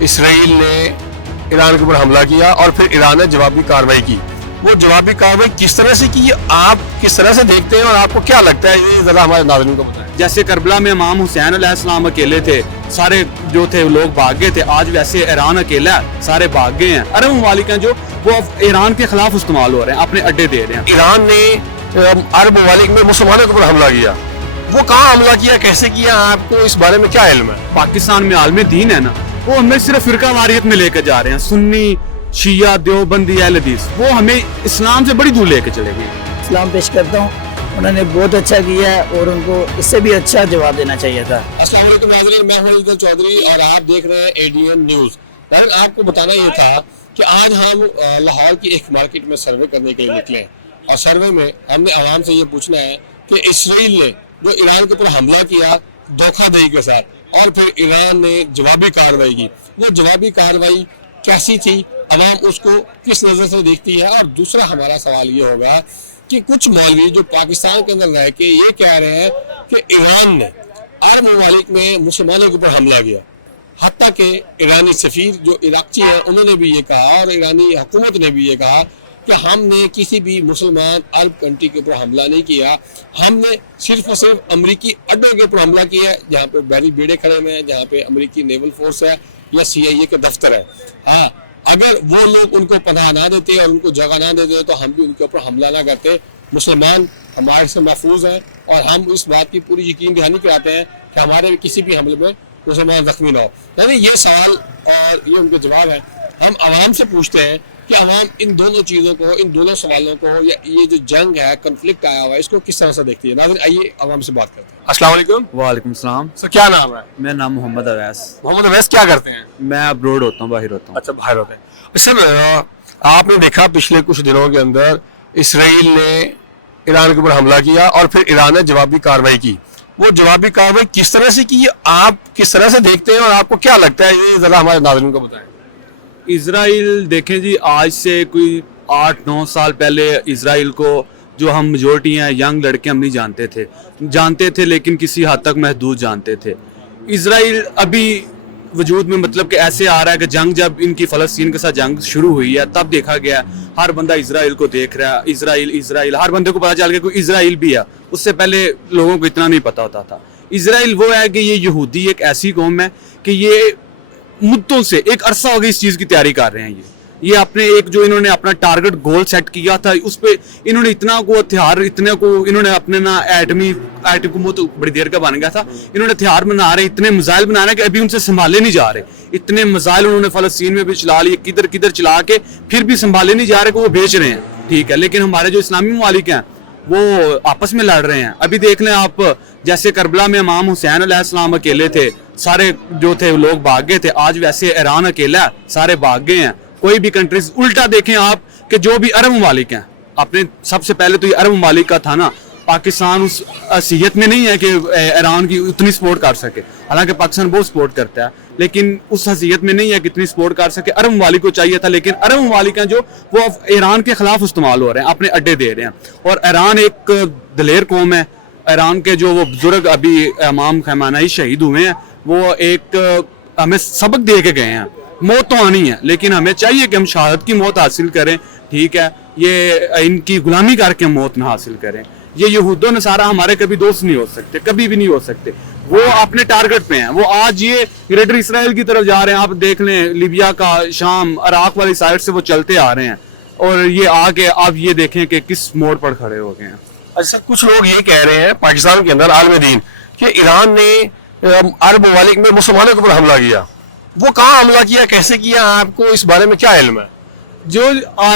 اسرائیل نے ایران کے اوپر حملہ کیا اور پھر ایران نے جوابی کارروائی کی. وہ جوابی کارروائی کس طرح سے کی, آپ کس طرح سے دیکھتے ہیں اور آپ کو کیا لگتا ہے, یہ ذرا ہمارے ناظرین کو بتائیں. جیسے کربلا میں امام حسین علیہ السلام اکیلے تھے, سارے جو تھے لوگ بھاگ گئے تھے, آج ویسے ایران اکیلا ہے, سارے بھاگ گئے ہیں. عرب ممالک ہیں جو وہ ایران کے خلاف استعمال ہو رہے ہیں, اپنے اڈے دے رہے ہیں. ایران نے عرب ممالک میں مسلمانوں کے اوپر حملہ کیا, وہ کہاں حملہ کیا, کیسے کیا, آپ کو اس بارے میں کیا علم ہے؟ پاکستان میں عالم دین ہے نا, وہ ہمیں صرف فرقہ واریت میں لے کے جا رہے ہیں, سنی شیعہ دیوبندی اہل حدیث, وہ ہمیں اسلام سے بڑی دور لے کے چلے گئے. اسلام پیش کرتا ہوں, انہوں نے بہت اچھا کیا ہے اور ان کو اس سے بھی اچھا جواب دینا چاہیے تھا. السلام علیکم ناظرین, میں ہوں علی چودھری اور آپ دیکھ رہے ہیں ADN نیوز. لیکن آپ کو بتانا یہ تھا کہ آج ہم لاہور کی ایک مارکیٹ میں سروے کرنے کے لیے نکلے, اور سروے میں ہم نے عوام سے یہ پوچھنا ہے کہ اسرائیل نے جو ایران کے اوپر حملہ کیا دھوکہ دہی کے ساتھ, اور پھر ایران نے جوابی کارروائی کی, وہ جوابی کارروائی کیسی تھی, عوام اس کو کس نظر سے دیکھتی ہے. اور دوسرا ہمارا سوال یہ ہوگا کہ کچھ مولوی جو پاکستان کے اندر رہ کے یہ کہہ رہے ہیں کہ ایران نے عرب ممالک میں مسلمانوں کے اوپر حملہ کیا, حتیٰ کہ ایرانی سفیر جو عراقچی ہیں انہوں نے بھی یہ کہا, اور ایرانی حکومت نے بھی یہ کہا کہ ہم نے کسی بھی مسلمان عرب کنٹری کے اوپر حملہ نہیں کیا, ہم نے صرف اور صرف امریکی اڈوں کے اوپر حملہ کیا ہے, جہاں پہ بحری بیڑے کھڑے ہوئے ہیں, جہاں پہ امریکی نیول فورس ہے یا CIA کے دفتر ہے. ہاں, اگر وہ لوگ ان کو پناہ نہ دیتے اور ان کو جگہ نہ دیتے تو ہم بھی ان کے اوپر حملہ نہ کرتے. مسلمان ہمارے سے محفوظ ہیں, اور ہم اس بات کی پوری یقین دہانی کراتے ہیں کہ ہمارے کسی بھی حملے میں مسلمان زخمی نہ ہو. یعنی یہ سوال اور یہ ان کے جواب ہے. ہم عوام سے پوچھتے ہیں کہ عوام ان دونوں چیزوں کو, ان دونوں سوالوں کو, یا یہ جو جنگ ہے, کنفلکٹ آیا ہوا ہے, اس کو کس طرح سے دیکھتی ہے. ناظرین آئیے عوام سے بات کرتے ہیں. السلام علیکم. وعلیکم السلام. سر کیا نام ہے؟ میرا نام محمد اویس. محمد اویس کیا کرتے ہیں؟ میں ابروڈ ہوتا ہوں, باہر ہوتا ہوں. اچھا, باہر ہوتے ہیں. سر آپ نے دیکھا پچھلے کچھ دنوں کے اندر اسرائیل نے ایران کے اوپر حملہ کیا اور پھر ایران نے جوابی کارروائی کی, وہ جوابی کارروائی کس طرح سے کی, آپ کس طرح سے دیکھتے ہیں اور آپ کو کیا لگتا ہے, یہ ذرا ہمارے ناظرین کو بتائیں. اسرائیل دیکھیں جی, آج سے کوئی 8-9 سال پہلے اسرائیل کو جو ہم میجورٹی ہیں ینگ لڑکے ہم نہیں جانتے تھے, لیکن کسی حد تک محدود جانتے تھے. اسرائیل ابھی وجود میں مطلب کہ ایسے آ رہا ہے کہ جنگ جب ان کی فلسطین کے ساتھ جنگ شروع ہوئی ہے تب دیکھا گیا, ہر بندہ اسرائیل کو دیکھ رہا ہے, اسرائیل, ہر بندے کو پتا چل گیا کوئی اسرائیل بھی ہے. اس سے پہلے لوگوں کو اتنا نہیں پتا ہوتا تھا. اسرائیل وہ ہے کہ یہ یہودی ایک ایسی قوم ہے کہ یہ مدتوں سے ایک عرصہ ہو گیا اس چیز کی تیاری کر رہے ہیں. یہ اپنے ایک جو انہوں نے اپنا ٹارگٹ گول سیٹ کیا تھا, اس پہ انہوں نے اتنا کو ہتھیار, اتنے کو انہوں نے اپنے نا ایٹمی کو تو بڑی دیر کا بن گیا تھا, انہوں نے ہتھیار بنا رہے, اتنے میزائل بنا رہے کہ ابھی ان سے سنبھالے نہیں جا رہے. اتنے میزائل انہوں نے فلسطین میں بھی چلا لیے, کدھر چلا کے پھر بھی سنبھالے نہیں جا رہے کہ وہ بیچ رہے ہیں. ٹھیک ہے, لیکن ہمارے جو اسلامی ممالک ہیں وہ آپس میں لڑ رہے ہیں. ابھی دیکھ لیں آپ, جیسے کربلا میں امام حسین علیہ السلام اکیلے تھے, سارے جو تھے لوگ بھاگ گئے تھے, آج ویسے ایران اکیلا ہے, سارے بھاگ گئے ہیں. کوئی بھی کنٹریز الٹا دیکھیں آپ کہ جو بھی عرب ممالک ہیں, اپنے سب سے پہلے تو یہ عرب ممالک کا تھا نا, پاکستان اس حیثیت میں نہیں ہے کہ ایران کی اتنی سپورٹ کر سکے, حالانکہ پاکستان بہت سپورٹ کرتا ہے, لیکن اس حیثیت میں نہیں ہے کہ اتنی سپورٹ کر سکے. عرب ممالک کو چاہیے تھا, لیکن عرب ممالک ہیں جو وہ ایران کے خلاف استعمال ہو رہے ہیں, اپنے اڈے دے رہے ہیں. اور ایران ایک دلیر قوم ہے. ایران کے جو وہ بزرگ ابھی امام خمینئی شہید ہوئے ہیں, وہ ایک ہمیں سبق دے کے گئے ہیں. موت تو آنی ہے, لیکن ہمیں چاہیے کہ ہم شہادت کی موت حاصل کریں. ٹھیک ہے, یہ ان کی غلامی کر کے موت نہ حاصل کریں. یہ یہود و نصارہ ہمارے کبھی دوست نہیں ہو سکتے, کبھی بھی نہیں ہو سکتے. وہ اپنے ٹارگٹ پہ ہیں. وہ آج یہ گریٹر اسرائیل کی طرف جا رہے ہیں, آپ دیکھ لیں لیبیا کا, شام, عراق والی سائڈ سے وہ چلتے آ رہے ہیں, اور یہ آگے آپ یہ دیکھیں کہ کس موڑ پر کھڑے ہو گئے ہیں. اچھا, کچھ لوگ یہ کہہ رہے ہیں پاکستان کے اندر عالم دین کہ ایران نے عرب ممالک میں مسلمانوں کے اوپر حملہ کیا, وہ کہاں حملہ کیا, کیسے کیا, آپ کو اس بارے میں کیا علم ہے؟ جو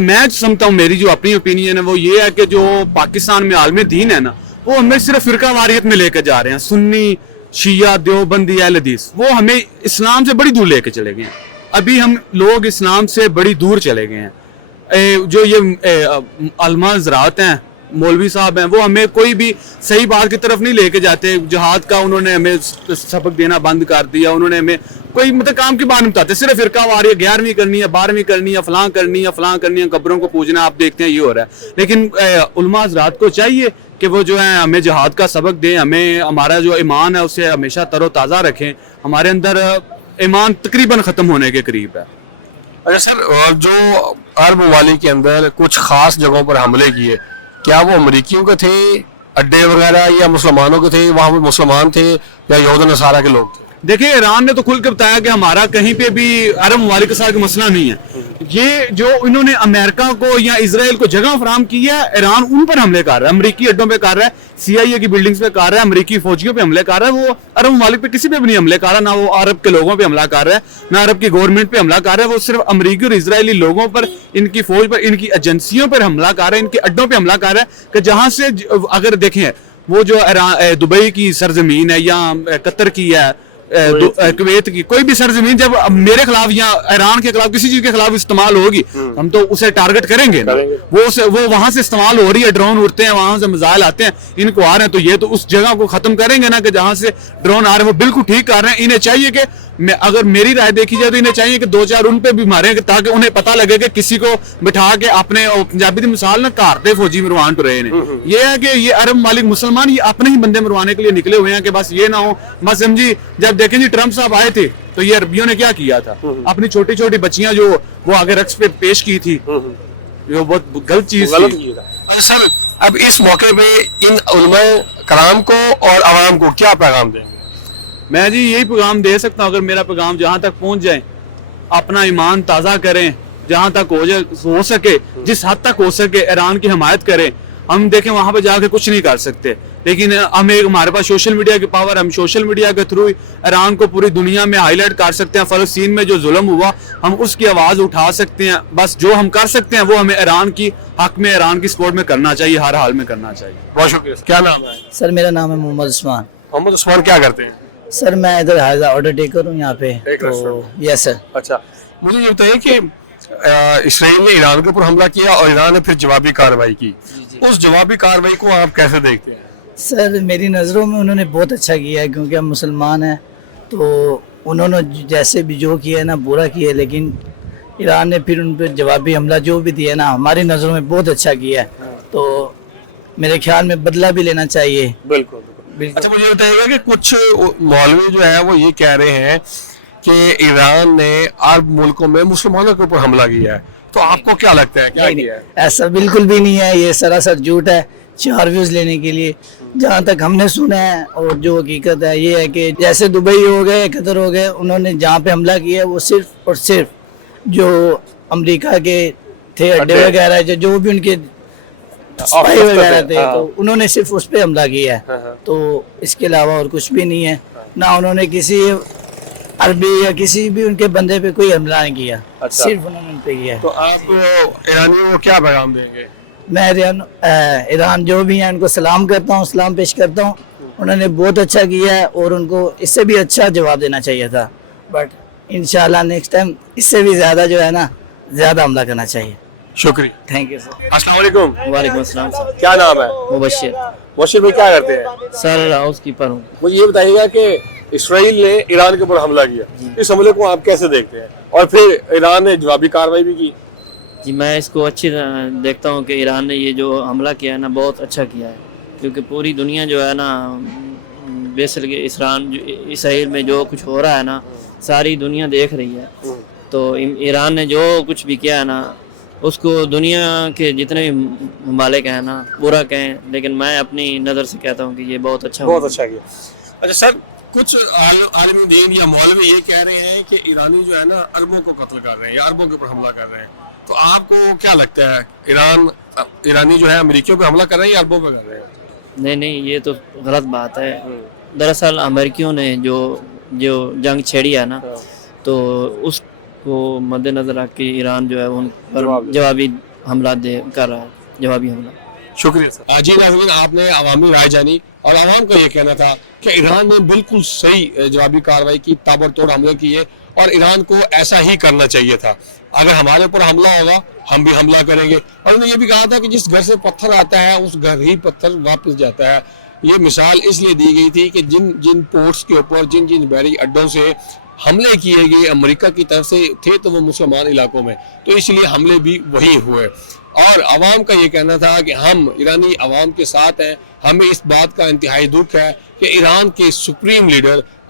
میں سمجھتا ہوں, میری جو اپنی اوپینین ہے وہ یہ ہے کہ جو پاکستان میں عالم دین ہے نا, وہ ہمیں صرف فرقہ واریت میں لے کے جا رہے ہیں. سنی شیعہ دیوبندی اہل حدیث, وہ ہمیں اسلام سے بڑی دور لے کے چلے گئے ہیں. ابھی ہم لوگ اسلام سے بڑی دور چلے گئے ہیں. جو یہ علماء حضرات ہیں, مولوی صاحب ہیں, وہ ہمیں کوئی بھی صحیح بات کی طرف نہیں لے کے جاتے. جہاد کا انہوں نے ہمیں سبق دینا بند کر دیا. انہوں نے ہمیں کوئی مطلب کام کی بات نہیں بتاتے, صرف فرقہ واری, 11ویں کرنی ہے, 12ویں کرنی ہے, فلاں کرنی ہے, قبروں کو پوجنا, آپ دیکھتے ہیں یہ ہو رہا ہے. لیکن علماء حضرات کو چاہیے کہ وہ جو ہے ہمیں جہاد کا سبق دیں, ہمیں ہمارا جو ایمان ہے اسے ہمیشہ تر و تازہ رکھیں. ہمارے اندر ایمان تقریباً ختم ہونے کے قریب ہے. اچھا سر، جو عرب ممالک کے اندر کچھ خاص جگہوں پر حملے کیے، کیا وہ امریکیوں کے تھے اڈے وغیرہ، یا مسلمانوں کے تھے؟ وہاں پہ مسلمان تھے یا یہود و نصارہ کے لوگ تھے؟ دیکھیں ایران نے تو کھل کے بتایا کہ ہمارا کہیں پہ بھی عرب ممالک کے ساتھ مسئلہ نہیں ہے. یہ جو انہوں نے امریکہ کو یا اسرائیل کو جگہ فراہم کی ہے، ایران ان پر حملے کر رہا ہے، امریکی اڈوں پہ کر رہا ہے، CIA کی بلڈنگز پہ کر رہا ہے، امریکی فوجیوں پہ حملے کر رہا ہے. وہ عرب ممالک پہ کسی پہ بھی نہیں حملے کر رہا، نہ وہ عرب کے لوگوں پہ حملہ کر رہا ہے، نہ عرب کی گورنمنٹ پہ حملہ کر رہا ہے. وہ صرف امریکی اور اسرائیلی لوگوں پر، ان کی فوج پر، ان کی ایجنسیوں پر حملہ کر رہا ہے، ان کے اڈوں پہ حملہ کر رہا ہے کہ جہاں سے اگر دیکھیں وہ جو دبئی کی سرزمین ہے یا قطر کی ہے، کویت کی کوئی بھی سرزمین جب میرے خلاف یا ایران کے خلاف کسی چیز کے خلاف استعمال ہوگی، ہم تو اسے ٹارگٹ کریں گے نا. وہ وہاں سے استعمال ہو رہی ہے، ڈرون اڑتے ہیں، وہاں سے میزائل آتے ہیں، ان کو آ رہے ہیں، تو یہ تو اس جگہ کو ختم کریں گے نا کہ جہاں سے ڈرون آ رہے ہیں. وہ بالکل ٹھیک کر رہے ہیں. انہیں چاہیے کہ اگر میری رائے دیکھی جائے تو انہیں چاہیے کہ 2-4 ان پہ بھی ماریں تاکہ انہیں پتہ لگے کہ کسی کو بٹھا کے اپنے پنجابی دی مثال نہ کارتے فوجی مروان ٹو رہے ہیں. یہ ہے کہ یہ عرب ممالک مسلمان یہ اپنے ہی بندے مروانے کے لیے نکلے ہوئے ہیں کہ بس یہ نہ ہو. بس سمجھی جب دیکھیں جی ٹرمپ صاحب آئے تھے تو یہ عربیوں نے کیا کیا تھا، اپنی چھوٹی چھوٹی بچیاں جو وہ آگے رقص پہ پیش کی تھی، جو بہت غلط چیز تھی. سر اب اس موقع پہ ان علماء کرام کو اور عوام کو کیا پیغام دیں گے؟ میں جی یہی پیغام دے سکتا ہوں، اگر میرا پیغام جہاں تک پہنچ جائے، اپنا ایمان تازہ کریں، جہاں تک ہو سکے، جس حد تک ہو سکے ایران کی حمایت کریں. ہم دیکھیں وہاں پہ جا کے کچھ نہیں کر سکتے، لیکن ہمارے پاس سوشل میڈیا کی پاور، ہم سوشل میڈیا کے تھرو ایران کو پوری دنیا میں ہائی لائٹ کر سکتے ہیں. فلسطین میں جو ظلم ہوا ہم اس کی آواز اٹھا سکتے ہیں. بس جو ہم کر سکتے ہیں وہ ہمیں ایران کی حق میں، ایران کی سپورٹ میں کرنا چاہیے، ہر حال میں کرنا چاہیے. بہت شکریہ. کیا نام ہے؟ سر میرا نام ہے محمد عثمان. محمد عثمان کیا کرتے ہیں؟ سر میں ادھر حاضر آرڈر ٹیکر ہوں یہاں پہ. یس سر. اچھا مجھے یہ بتائیے کہ اسرائیل نے ایران کے اوپر حملہ کیا اور ایران نے پھر جوابی کارروائی کی، اس جوابی کارروائی کو آپ کیسے دیکھتے ہیں؟ سر میری نظروں میں انہوں نے بہت اچھا کیا ہے، کیونکہ ہم مسلمان ہیں تو انہوں نے جیسے بھی جو کیا ہے نا برا کیا ہے، لیکن ایران نے پھر ان پہ جوابی حملہ جو بھی دیا ہے نا ہماری نظروں میں بہت اچھا کیا ہے. تو میرے خیال میں بدلہ بھی لینا چاہیے. بالکل. اچھا مجھے بتائیے گا کہ کچھ مولوی جو ہے وہ یہ کہہ رہے ہیں کہ ایران نے عرب ملکوں میں مسلمانوں کے اوپر حملہ کیا ہے، تو آپ کو کیا لگتا ہے کیا کیا ہے؟ ایسا بالکل بھی نہیں ہے، یہ سراسر جھوٹ ہے 4 ویوز لینے کے لیے. جہاں تک ہم نے سنا ہے اور جو حقیقت ہے یہ ہے کہ جیسے دبئی ہو گئے، قطر ہو گئے، انہوں نے جہاں پہ حملہ کیا ہے وہ صرف اور صرف جو امریکہ کے تھے اڈے وغیرہ، جو بھی ان کے سپاہی وغیرہ تھے، تو انہوں نے صرف اس پہ حملہ کیا ہے. تو اس کے علاوہ اور کچھ بھی نہیں ہے. نہ انہوں نے کسی عربی یا کسی بھی ان کے بندے پہ کوئی حملہ نہیں کیا، صرف انہوں نے ان پہ کیا ہے. تو آپ ایرانیوں کو کیا پیغام دیں گے؟ میں ایران جو بھی ہیں ان کو سلام کرتا ہوں، سلام پیش کرتا ہوں. انہوں نے بہت اچھا کیا ہے اور ان کو اس سے بھی اچھا جواب دینا چاہیے تھا، بٹ انشاءاللہ نیکسٹ ٹائم اس سے بھی زیادہ جو ہے نا زیادہ حملہ کرنا چاہیے. شکریہ. Thank you sir. السلام علیکم. وعلیکم السلام سر. کیا نام ہے؟ مبشر. مبشر بھائی کیا کرتے ہیں؟ سر ہاؤس کیپر ہوں. مجھے یہ بتائیے گا کہ اسرائیل نے ایران کے اوپر حملہ کیا، اس حملے کو آپ کیسے دیکھتے ہیں؟ اور پھر ایران نے جوابی کارروائی بھی کی. جی میں اس کو اچھی دیکھتا ہوں کہ ایران نے یہ جو حملہ کیا ہے نا بہت اچھا کیا ہے، کیونکہ پوری دنیا جو ہے نا بیسل کے اسرائیل میں جو کچھ ہو رہا ہے نا ساری دنیا دیکھ رہی ہے. تو ایران نے جو کچھ بھی کیا ہے نا اس کو دنیا کے جتنے بھی ممالک ہیں نا برا کہیں، لیکن میں اپنی نظر سے کہتا ہوں کہ یہ بہت اچھا کیا. اچھا سر کچھ عالم دین یا مولوی یہ کہہ رہے ہیں کہ ایرانی جو ہے نا عربوں کو قتل کر رہے ہیں یا عربوں کے اوپر حملہ کر رہے ہیں، تو آپ کو کیا لگتا ہے ایرانی جو ہے امریکیوں پہ حملہ کر رہے ہیں یا عربوں پہ کر رہے ہیں؟ نہیں یہ تو غلط بات ہے. دراصل امریکیوں نے جو جنگ چھیڑی ہے نا تو اس کو مد نظر رکھ کے ایران جو ہے ان پر جوابی حملہ کر رہا ہے، جوابی حملہ. شکریہ سر. جی ناظرین آپ نے عوامی رائے جانی اور عوام کا یہ کہنا تھا کہ ایران نے بالکل صحیح جوابی کارروائی کی، تابڑتوڑ حملے کیے اور ایران کو ایسا ہی کرنا چاہیے تھا. اگر ہمارے اوپر حملہ ہوگا ہم بھی حملہ کریں گے. اور انہوں نے یہ بھی کہا تھا کہ جس گھر سے پتھر آتا ہے اس گھر ہی پتھر واپس جاتا ہے. یہ مثال اس لیے دی گئی تھی کہ جن پورٹس کے اوپر جن بحری اڈوں سے حملے کیے گئے امریکہ کی طرف سے تھے تو وہ مسلمان علاقوں میں، تو اس لیے حملے بھی وہی ہوئے. اور عوام کا یہ کہنا تھا کہ ہم ایرانی عوام کے ساتھ ہیں. ہمیں اس بات کا انتہائی دکھ ہے کہ ایران کے سپریم لیڈر